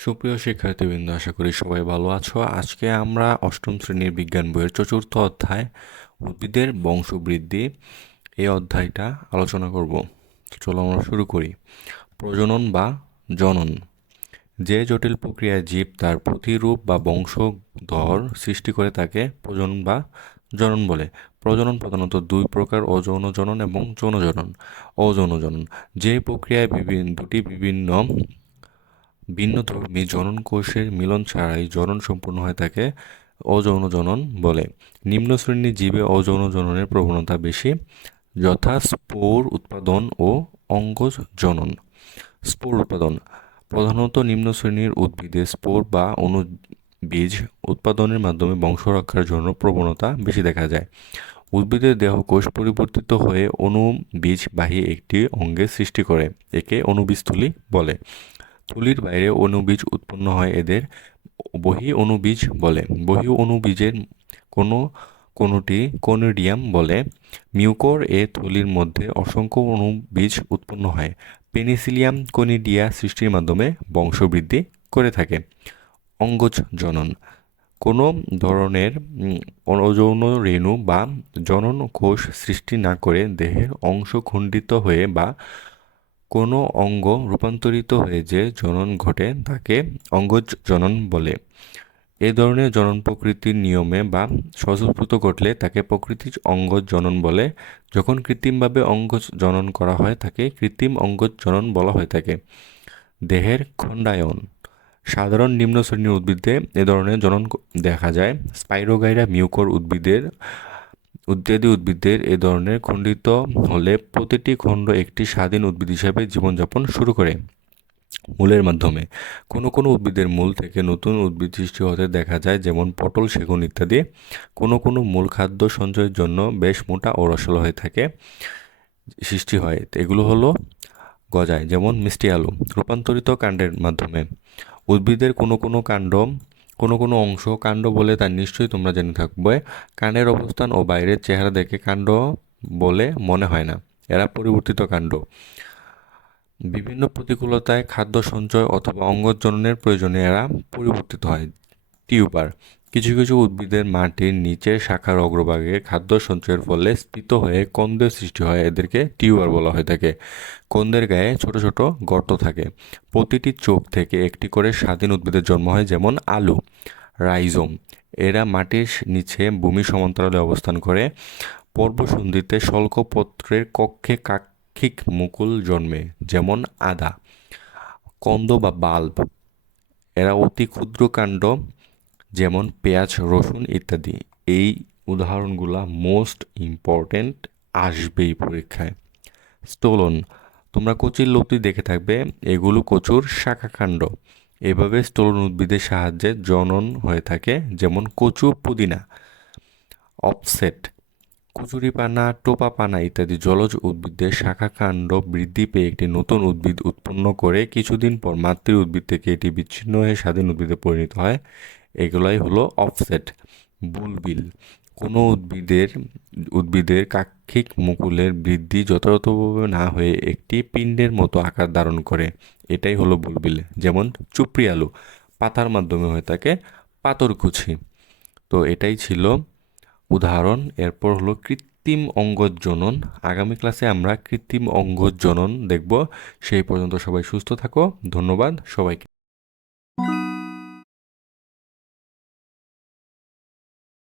সুপ্রিয় শিক্ষার্থীবৃন্দ, আশা করি সবাই ভালো আছো। আজকে আমরা অষ্টম শ্রেণির বিজ্ঞান বইয়ের চতুর্থ অধ্যায়, উদ্ভিদের বংশবৃদ্ধি এই অধ্যায়টা আলোচনা করব। চলো আমরা শুরু করি। প্রজনন বা জনন। যে জটিল প্রক্রিয়ায় জীব তার প্রতিরূপ বা বংশধর সৃষ্টি করে তাকে প্রজনন বা জনন বলে। প্রজনন প্রধানত দুই প্রকার, অযৌন জনন এবং যৌন জনন। অযৌন জনন। যে প্রক্রিয়ায় বিভিন্ন দুটি বিভিন্ন ভিন্নধর্মী জনন কোষের মিলন ছাড়াই জনন সম্পূর্ণ হয় তাকে অযৌন জনন বলে। নিম্ন শ্রেণির জীবে অযৌন জননের প্রবণতা বেশি, যথা স্পোর উৎপাদন ও অঙ্গজ জনন। স্পোর উৎপাদন, প্রধানত নিম্ন শ্রেণির উদ্ভিদে স্পোর বা অনু বীজ উৎপাদনের মাধ্যমে বংশ রক্ষার জন্য প্রবণতা বেশি দেখা যায়। উদ্ভিদের দেহকোষ পরিবর্তিত হয়ে অণুবীজবাহী একটি অঙ্গের সৃষ্টি করে, একে অণুবীজথলি বলে। থলির বাইরে অণুবীজ উৎপন্ন হয় এদের। বহি অণুবীজ বলে। বহি অণুবীজের কোনো কোনোটি কোনোডিয়াম বলে। মিউকর এ থলির মধ্যে অসংখ্য অণুবীজ উৎপন্ন হয়। পেনিসিলিয়াম কোনিডিয়া সৃষ্টির মাধ্যমে বংশবৃদ্ধি করে থাকে। অঙ্গজ জনন। কোনো ধরনের অযৌন রেণু বা জনন কোষ সৃষ্টি না করে দেহের অংশ খণ্ডিত হয়ে বা কোনো অঙ্গ রূপান্তরিত হয়ে যে জনন ঘটে, তাকে অঙ্গজ জনন বলে। এ ধরনের জনন প্রকৃতির নিয়মে বা স্বতঃস্ফূর্ত ঘটলে তাকে প্রকৃতির অঙ্গজ জনন বলে। যখন কৃত্রিমভাবে অঙ্গজ জনন করা হয়, তাকে কৃত্রিম অঙ্গজ জনন বলা হয়ে থাকে। দেহের খণ্ডায়ন। সাধারণ নিম্ন শ্রেণির উদ্ভিদে এ ধরনের জনন দেখা যায়। স্পাইরোগাইরা মিউকর উদ্ভিদের ইত্যাদি উদ্ভিদের এ ধরনের খণ্ডিত হলে প্রতিটি খণ্ড একটি স্বাধীন উদ্ভিদ হিসাবে জীবনযাপন শুরু করে মূলের মাধ্যমে। কোনো কোনো উদ্ভিদের মূল থেকে নতুন উদ্ভিদ সৃষ্টি হতে দেখা যায়, যেমন পটল, সেগুন ইত্যাদি। কোনো কোনো মূল খাদ্য সঞ্চয়ের জন্য বেশ মোটা ও রসালো হয়ে থাকে, সৃষ্টি হয়। এগুলো হলো গজায়, যেমন মিষ্টি আলু। রূপান্তরিত কাণ্ডের মাধ্যমে উদ্ভিদের কোনো কোনো কাণ্ড কোনো কোনো অংশ কাণ্ড বলে তা নিশ্চয়ই তোমরা জেনে থাকবে। কানের অবস্থান ও বাইরের চেহারা দেখে কাণ্ড বলে মনে হয় না। এরা পরিবর্তিত কাণ্ড। বিভিন্ন প্রতিকূলতায় খাদ্য সঞ্চয় অথবা অঙ্গজননের প্রয়োজনে এরা পরিবর্তিত হয়। টিউবার। কিছু কিছু উদ্ভিদের মাটির নিচের শাখার অগ্রভাগে খাদ্য সঞ্চয়ের ফলে স্ফীত হয়ে কন্দের সৃষ্টি হয়, এদেরকে টিউবার বলা হয়ে থাকে। কন্দের গায়ে ছোট ছোট গর্ত থাকে। প্রতিটি চোখ থেকে একটি করে স্বাধীন উদ্ভিদের জন্ম হয়, যেমন আলু, রাইজোম। এরা মাটির নিচে ভূমি সমান্তরালে অবস্থান করে। পর্বসন্ধিতে শল্কপত্রের কক্ষে কাক্ষিক মুকুল জন্মে, যেমন আদা, কন্দ বা বাল্ব। এরা অতি ক্ষুদ্র কাণ্ড যেমন পেঁয়াজ, রসুন ইত্যাদি। এই উদাহরণগুলা মোস্ট ইম্পর্ট্যান্ট আসবেই পরীক্ষায়। স্টোলন তোমরা কচির লতি দেখে থাকবে, এগুলো কচুর শাখাকাণ্ড এভাবে স্টোলন উদ্ভিদের সাহায্যে জনন হয়ে থাকে, যেমন কচু পুদিনা। অফসেট, কচুরিপানা, টোপাপানা ইত্যাদি জলজ উদ্ভিদের শাখাকাণ্ড বৃদ্ধি পেয়ে একটি নতুন উদ্ভিদ উৎপন্ন করে কিছুদিন পর মাতৃ উদ্ভিদ থেকে এটি বিচ্ছিন্ন হয়ে স্বাধীন উদ্ভিদে পরিণত হয়। এগুলাই হলো অফসেট বুলবিল কোনো উদ্ভিদের উদ্ভিদের কাক্ষিক মুকুলের বৃদ্ধি যথাযথভাবে না হয়ে একটি পিণ্ডের মতো আকার ধারণ করে। এটাই হলো বুলবিল যেমন চুপড়ি আলু। পাতার মাধ্যমে হয়ে থাকে পাতরকুচি তো এটাই ছিল উদাহরণ। এরপর হলো কৃত্রিম অঙ্গজনন আগামী ক্লাসে আমরা কৃত্রিম অঙ্গজনন দেখব। সেই পর্যন্ত সবাই সুস্থ থাকো। ধন্যবাদ সবাইকে।